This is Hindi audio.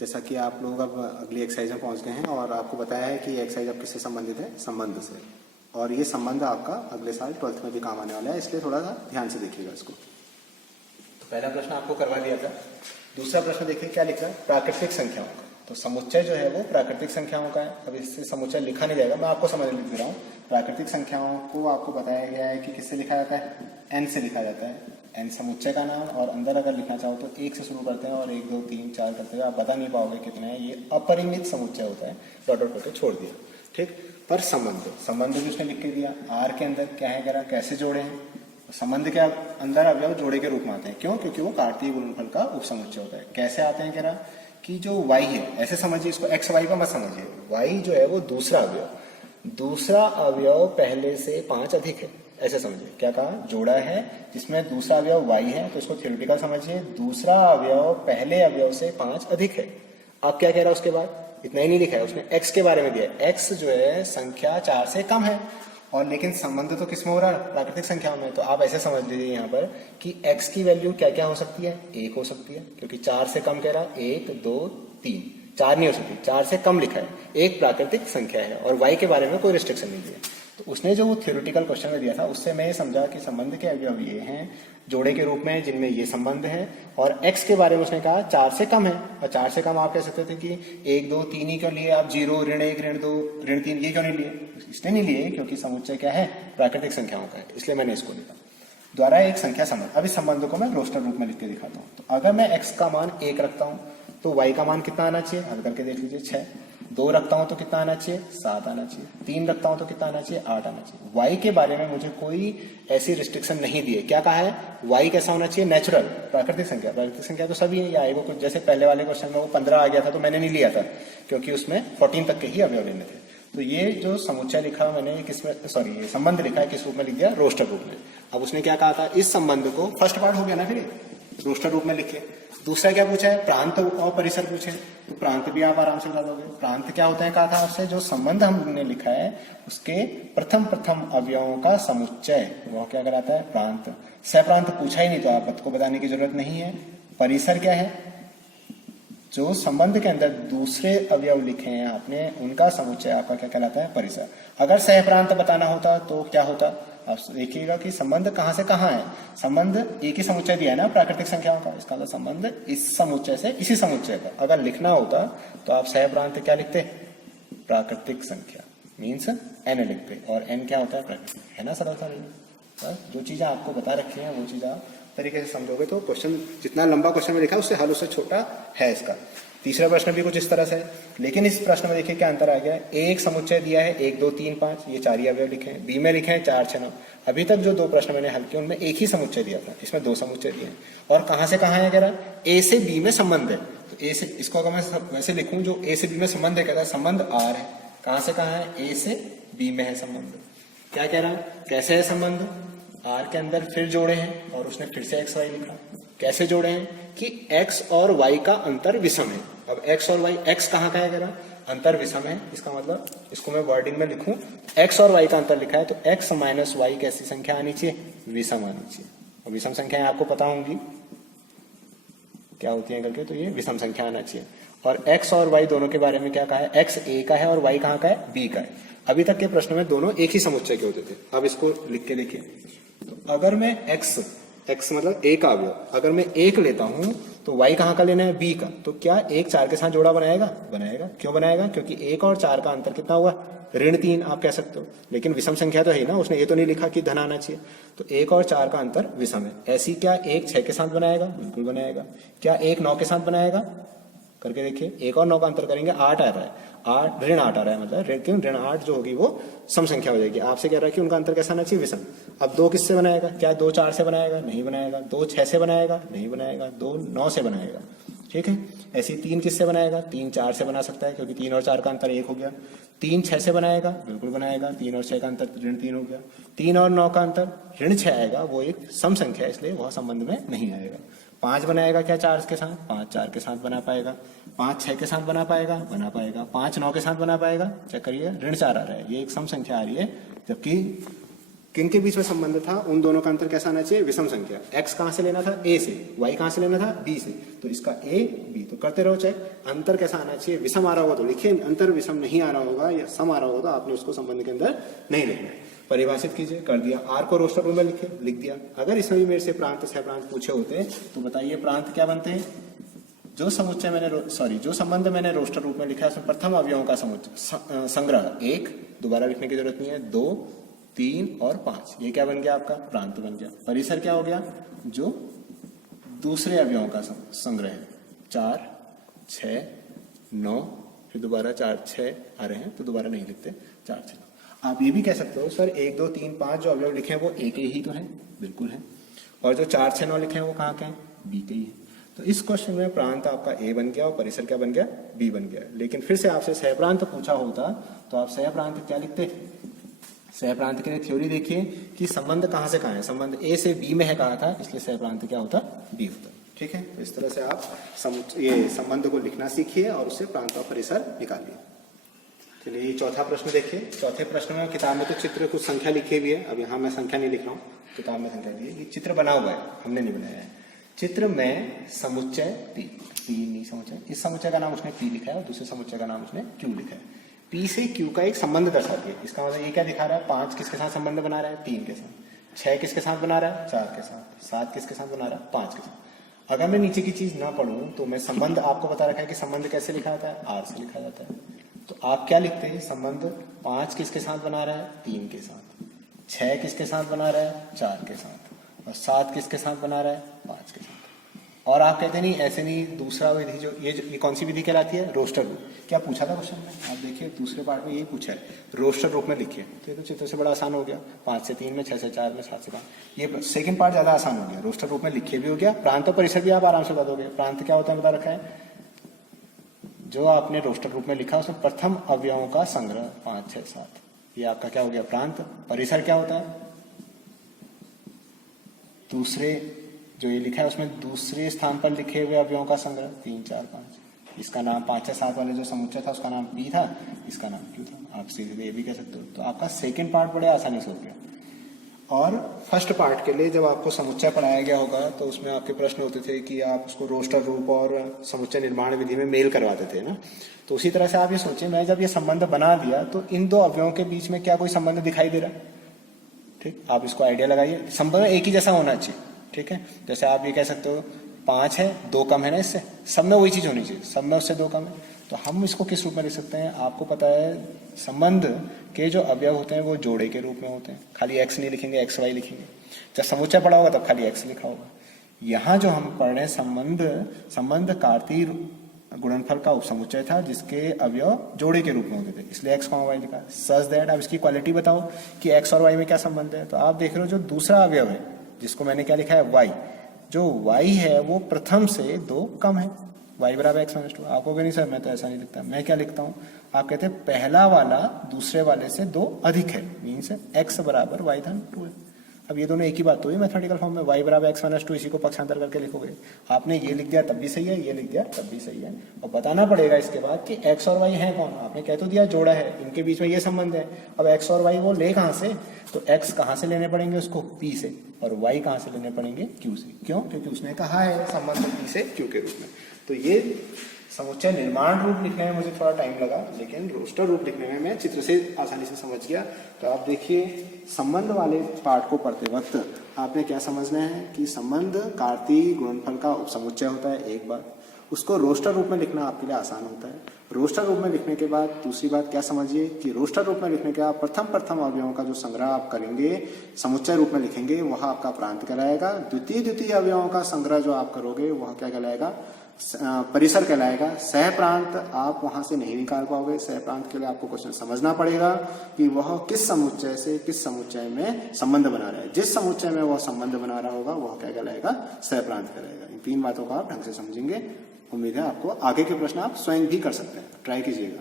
जैसा कि आप लोग अब अगली एक्सरसाइज में पहुंच गए हैं और आपको बताया है कि ये एक्सरसाइज अब किससे संबंधित है, संबंध से। और ये संबंध आपका अगले साल 12th में भी काम आने वाला है, इसलिए थोड़ा सा ध्यान से देखिएगा इसको। तो पहला प्रश्न आपको करवा दिया था। दूसरा प्रश्न देखिए क्या लिखा है, प्राकृतिक संख्याओं का। तो समुच्चय जो है वो प्राकृतिक संख्याओं का है। अब इससे समुच्चय लिखा नहीं जाएगा, मैं आपको समझ लिख रहा हूँ। प्राकृतिक संख्याओं को आपको बताया गया है कि किससे लिखा जाता है, n से लिखा जाता है। n समुच्चय का नाम, और अंदर अगर लिखना चाहो तो 1 से शुरू करते हैं और 1 2 3 4 करते हुए आप बता नहीं पाओगे कितने हैं। ये अपरिमित समुच्चय होता है, डॉट डॉट करके छोड़ दिया, ठीक। पर संबंध भी उसने लिख के दिया। r के अंदर क्या है, कह कैसे जोड़े हैं। संबंध के अंदर अवयव जोड़े के रूप में आते हैं, क्यों, क्योंकि वो कार्तीय गुणनफल का उपसमुच्चय होता है। कैसे आते हैं, कह रहा कि जो y है, ऐसे समझिए इसको, x y का मत समझिए। y जो है वो दूसरा अवयव पहले से 5 अधिक है, ऐसे समझिए। क्या कहा, जोड़ा है जिसमें दूसरा अवयव y है, तो इसको थ्योरेटिकल समझिए। दूसरा अवयव पहले अवयव से 5 अधिक है। अब क्या कह रहा है उसके बाद, इतना ही नहीं लिखा है उसने, x के बारे में दिया है। x जो है संख्या 4 से कम है, और लेकिन संबंध तो किसमें हो रहा है, प्राकृतिक संख्याओं में। तो आप ऐसे समझ लीजिए यहाँ पर कि x की वैल्यू क्या क्या हो सकती है, 1 हो सकती है, क्योंकि 4 से कम कह रहा, 1 2 3, 4 नहीं हो सकती, 4 से कम लिखा है, एक प्राकृतिक संख्या है। और y के बारे में कोई रिस्ट्रिक्शन नहीं दिया। तो उसने जो थ्योरेटिकल क्वेश्चन में दिया था उससे मैं ये समझा कि संबंध के अवयव ये हैं जोड़े के रूप में जिनमें ये संबंध है, और x के बारे में उसने कहा 4 से कम है। और 4 से कम आप कह सकते थे कि 1 2 3 ही क्यों लिए आप, 0 ऋण 1 ऋण 2 ऋण 3 ये क्यों नहीं लिए। इसलिए नहीं लिए क्योंकि समुच्चय क्या है, प्राकृतिक संख्याओं का है, इसलिए मैंने इसको लिखा। द्वारा एक संख्या संबंध। अब इस संबंध को मैं रोस्टर रूप में लिख के दिखाता हूँ। तो अगर मैं x का मान 1 रखता हूँ तो y का मान कितना आना चाहिए, हल करके देख लीजिए, 6। 2 रखता हूं तो कितना आना चाहिए, 7 आना चाहिए। 3 रखता हूं तो कितना आना चाहिए, 8 आना चाहिए। y के बारे में मुझे कोई ऐसी रिस्ट्रिक्शन नहीं दी है। क्या कहा है, y कैसा होना चाहिए, नेचुरल, प्राकृतिक संख्या। प्राकृतिक संख्या तो सभी है, या आएगा कुछ, जैसे पहले वाले क्वेश्चन में वो 15 आ गया था तो मैंने नहीं लिया था क्योंकि उसमें 14 तक के ही अवयव लेने थे। तो ये जो समुच्चय लिखा मैंने किसमें, सॉरी ये संबंध लिखा है किस रूप में लिख दिया, रोस्टर रूप में। अब उसने क्या कहा था, इस संबंध को, फर्स्ट पार्ट हो गया ना, फिर रोस्टर रूप में लिखिए। दूसरा क्या पूछा है, प्रांत और परिसर पूछे, तो प्रांत भी आप आराम से लगा दोगे। प्रांत क्या होता है कहा था आपसे, जो संबंध हमने लिखा है उसके प्रथम अवयवों का समुच्चय, वो क्या कराता है, प्रांत। सप्रांत पूछा ही नहीं तो आपको बताने की जरूरत नहीं है। परिसर क्या है, जो संबंध के अंदर दूसरे अवयव लिखे हैं आपने उनका समुच्चय आपका क्या कहलाता है, परिसर। अगर सहप्रांत बताना होता तो क्या होता, आप देखिएगा कि संबंध कहां से कहां है। संबंध एक ही समुच्चय दिया है ना प्राकृतिक संख्याओं का, इसका मतलब संबंध इस समुच्चय से इसी समुच्चय का। अगर लिखना होता तो आप सहप्रांत क्या लिखते, प्राकृतिक संख्या मीन्स n लिखते, और n क्या होता है, प्राकृतिक, है ना, सरल सा। बस जो चीजें आपको बता रखी हैं वो चीज आप तरीके से समझोगे तो क्वेश्चन, जितना लंबा क्वेश्चन में लिखा है उससे हल उससे छोटा है इसका। तीसरा प्रश्न भी कुछ इस तरह से है, लेकिन इस प्रश्न में देखिए क्या अंतर आ गया है। एक समुच्चय दिया है 1 2 3 5, ये 4 ही अवयव लिखे हैं। बी में लिखे हैं 4 6 9। अभी तक जो 2 प्रश्न मैंने हल किए उनमें एक ही समुच्चय दिया था, इसमें 2 समुच्चय दिए हैं। और कहां से कहां है, कह रहा ए से बी में संबंध है। तो ए से, इसको अगर मैं वैसे लिखूं, जो ए से बी में संबंध है, कहता है संबंध आर है। कहां से कहां है, ए से बी में है संबंध। क्या कह रहा है, कैसे है संबंध, आर के अंदर फिर जोड़े हैं और उसने फिर से एक्स वाई लिखा। कैसे जोड़े हैं कि x और y का अंतर विषम है। अब x और y, x कहाँ का है, कह रहा अंतर विषम है। इसका मतलब इसको मैं वर्डिंग में लिखूं, x और y का अंतर लिखा है तो x माइनस y कैसी संख्या आनी चाहिए, विषम आनी चाहिए। और विषम संख्याएं आपको पता होंगी क्या होती है करके, तो ये विषम संख्या आना चाहिए। और x और y दोनों के बारे में क्या कहा है, x a का है और y कहाँ का है, b का है। अभी तक के प्रश्न में दोनों एक ही समुच्चय के होते थे। अब इसको लिख के देखिए, तो अगर मैं x मतलब a का अवयव, अगर मैं 1 लेता हूं तो y कहाँ का लेना है, b का। तो क्या 1 4 के साथ जोड़ा बनाएगा, बनाएगा। क्यों बनाएगा, क्योंकि 1 और 4 का अंतर कितना हुआ, ऋण 3 आप कह सकते हो। लेकिन विषम संख्या तो है ना, उसने ये तो नहीं लिखा कि धन आना चाहिए। तो 1 और 4 का अंतर विषम है। ऐसी क्या 1 6 के साथ बनाएगा, बिल्कुल बनाएगा। क्या 1 9 के साथ बनाएगा, करके देखिए। 1 और 9 का अंतर करेंगे, 8 आ रहा है, 8 ऋण 8 आ रहा है, मतलब ऋण 8 जो होगी वो सम संख्या हो जाएगी। आपसे कह रहा है कि उनका अंतर कैसा आना चाहिए, विषम। अब 2 किससे बनाएगा, क्या 2 4 से बनाएगा, नहीं बनाएगा। 2 6 से बनाएगा, नहीं बनाएगा। 2 9 से बनाएगा, ठीक है। ऐसे 3 किससे बनाएगा, 3 4 से बना सकता है क्योंकि 3 और 4 का अंतर 1 हो गया। 3 6 से बनाएगा, बिल्कुल बनाएगा। 3 और 6 का अंतर ऋण 3 हो गया। 3 और 9 का अंतर ऋण 6 आएगा, वो एक सम संख्या है इसलिए वह संबंध में नहीं आएगा। 5 बनाएगा क्या 4 के साथ, 5 4 के साथ बना पाएगा। 5 6 के साथ बना पाएगा, बना पाएगा। 5 9 के साथ बना पाएगा, चेक करिए, ऋण 4 आ रहा है, ये एक सम संख्या आ रही है। जबकि किन के बीच में संबंध था, उन दोनों का अंतर कैसा आना चाहिए, विषम संख्या। x कहां से लेना था, a से, y कहां से लेना था, b से, तो इसका a b, तो करते रहो चेक। अंतर कैसा आना चाहिए, विषम आ रहा होगा तो लिखिए, अंतर विषम नहीं आ रहा होगा या सम आ रहा होगा तो आपने उसको संबंध के अंदर नहीं लिखना है। परिभाषित कीजिए, कर दिया। r को रोस्टर रूप में लिखे, लिख दिया। अगर इसमें भी मेरे से प्रांत सह प्रांत पूछे होते तो बताइए प्रांत क्या बनते हैं। जो समुच्चय मैंने जो संबंध मैंने रोस्टर रूप में लिखा है उसमें प्रथम अवयवों का समुच्चय संग्रह 1, दोबारा लिखने की जरूरत नहीं है, 2, 3 और 5, ये क्या बन गया आपका, प्रांत बन गया। परिसर क्या हो गया, जो दूसरे अवयवों का संग्रह है, 4, 6, 9, फिर दोबारा 4, 6 आ रहे हैं तो दोबारा नहीं लिखते, 4, 6, 9। आप ये भी कह सकते हो सर 1, 2, 3, 5 जो अवयव लिखे हैं वो ए के ही तो है, बिल्कुल है। और जो 4, 6, 9 लिखे हैं वो कहाँ के हैं, बी के ही है। तो इस क्वेश्चन में प्रांत आपका ए बन गया और परिसर क्या बन गया, बी बन गया। लेकिन फिर से आपसे सहप्रांत पूछा होता तो आप सहप्रांत क्या लिखते, सहप्रांत के लिए थ्योरी देखिए कि संबंध कहां से कहां है, संबंध ए से बी में है कहा था, इसलिए सहप्रांत क्या होता, बी होता। ठीक है, तो इस तरह से आप ये संबंध को लिखना सीखिए और उससे प्रांत और परिसर निकालिए। चलिए ये चौथा प्रश्न देखिए। चौथे प्रश्न में किताब में तो चित्र कुछ संख्या लिखी हुई है, अब यहाँ मैं संख्या नहीं लिख रहा हूँ, किताब में संख्या दी है। ये चित्र बना हुआ है, हमने नहीं बनाया है। चित्र में समुच्चय पी नहीं समुच्चय, इस समुच्चय का नाम उसने पी लिखा है और दूसरे समुच्चय का नाम उसने क्यू लिखा है। पी से क्यू का एक संबंध दर्शाती है। इसका मतलब ये क्या दिखा रहा है, 5 किसके साथ संबंध बना रहा है, 3 के साथ। 6 किसके साथ बना रहा है, 4 के साथ। 7 किसके साथ बना रहा है, 5 के साथ। अगर मैं नीचे की चीज ना पढ़ूं तो मैं संबंध, आपको बता रखा है कि संबंध कैसे लिखा जाता है, आर से लिखा जाता है। तो आप क्या लिखते हैं, संबंध 5 किसके साथ बना रहा है, 3 के साथ। 6 किसके साथ बना रहा है, 4 के साथ। और 7 किसके साथ बना रहा है, 5 के साथ। और आप कहते नहीं, ऐसे नहीं, दूसरा विधि जो ये कौन सी विधि कहलाती है, रोस्टर रूप। क्या पूछा था क्वेश्चन में, आप देखिए दूसरे पार्ट में यही पूछा है, रोस्टर रूप में लिखिए। तो ये तो चित्र से बड़ा आसान हो गया, 5 से 3 में, 6 से 4 में, 7 से 5। ये सेकंड पार्ट ज्यादा आसान हो गया, रोस्टर रूप में लिखिए भी हो गया। प्रांत और परिसर भी आप आराम से बता दोगे। प्रांत क्या होता है बता रखा है, जो आपने रोस्टर रूप में लिखा उसमें प्रथम अवयवों का संग्रह 5, 6, 7, ये आपका क्या हो गया प्रांत। परिसर क्या होता है, दूसरे जो ये लिखा है उसमें दूसरे स्थान पर लिखे हुए अवयवों का संग्रह 3, 4, 5। इसका नाम 5 या 7 वाले जो समुच्चय था उसका नाम पी था, इसका नाम क्यू था। आप सीधे ये भी कह सकते हो। तो आपका सेकंड पार्ट बड़े आसानी से हो गया। और फर्स्ट पार्ट के लिए जब आपको समुच्चय पढ़ाया गया होगा तो उसमें आपके प्रश्न होते थे कि आप उसको रोस्टर रूप और समुच्चय निर्माण विधि में मेल करवाते थे ना। तो उसी तरह से आप ये सोचिए, मैं जब ये संबंध बना दिया तो इन दो अवयवों के बीच में क्या कोई संबंध दिखाई दे रहा है। ठीक, आप इसको आइडिया लगाइए, संबंध एक ही जैसा होना चाहिए। ठीक है, जैसे आप ये कह सकते हो 5 है, 2 कम है ना, इससे सब में वही चीज होनी चाहिए, सब में उससे 2 कम है। तो हम इसको किस रूप में लिख सकते हैं, आपको पता है संबंध के जो अवयव होते हैं वो जोड़े के रूप में होते हैं। खाली x नहीं लिखेंगे, xy लिखेंगे। जब समुच्चय पढ़ा होगा तब खाली x लिखा होगा। यहाँ जो हम पढ़ रहे हैं संबंध कार्तीय गुणनफल का उपसमुच्चय था जिसके अवयव जोड़े के रूप में होते थे, इसलिए x, y लिखा। सच दैट अब इसकी क्वालिटी बताओ कि x और y में क्या संबंध है। तो आप देख रहे हो जो दूसरा अवयव है जिसको मैंने क्या लिखा है, y, जो y है वो प्रथम से 2 कम है। y बराबर x माइनस 2। आप कहोगे नहीं सर मैं तो ऐसा नहीं लिखता, मैं क्या लिखता हूँ, आप कहते हैं पहला वाला दूसरे वाले से 2 अधिक है, मीन्स x बराबर y धन 2 है। अब ये दोनों एक ही बात तो हुई मैथमेटिकल फॉर्म में, y बराबर x माइनस 2, इसी को पक्षांतर करके लिखोगे। आपने ये लिख दिया तब भी सही है, ये लिख दिया तब भी सही है। और बताना पड़ेगा इसके बाद कि x और y है कौन। आपने कह तो दिया जोड़ा है, इनके बीच में ये संबंध है। अब x और y वो ले कहां से, तो x कहां से लेने पड़ेंगे उसको, p से, और y कहां से लेने पड़ेंगे, q से। क्यों, क्योंकि उसने कहा है संबंध p से q के रूप में। तो ये समुच्चय निर्माण रूप लिखने में मुझे थोड़ा टाइम लगा, लेकिन रोस्टर रूप लिखने में मैं चित्र से आसानी से समझ गया। तो आप देखिए संबंध वाले पार्ट को पढ़ते वक्त आपने क्या समझना है कि संबंध कार्तीय गुणनफल का उपसमुच्चय होता है, एक बात। उसको रोस्टर रूप में लिखना आपके लिए आसान होता है। रोस्टर रूप में लिखने के बाद दूसरी बात क्या समझिए कि रोस्टर रूप में लिखने के बाद प्रथम अवयवों का जो संग्रह आप करेंगे समुच्चय रूप में लिखेंगे वह आपका प्रांत कहलाएगा। द्वितीय अवयवों का संग्रह जो आप करोगे वह क्या कहलाएगा, परिसर कहलाएगा। सह प्रांत आप वहां से नहीं निकाल पाओगे। सह प्रांत के लिए आपको क्वेश्चन समझना पड़ेगा कि वह किस समुच्चय से किस समुच्चय में संबंध बना रहा है। जिस समुच्चय में वह संबंध बना रहा होगा वह क्या कहलाएगा, सह प्रांत कहलाएगा। इन 3 बातों को आप ढंग से समझेंगे। उम्मीद है आपको आगे के प्रश्न आप स्वयं भी कर सकते हैं, ट्राई कीजिएगा।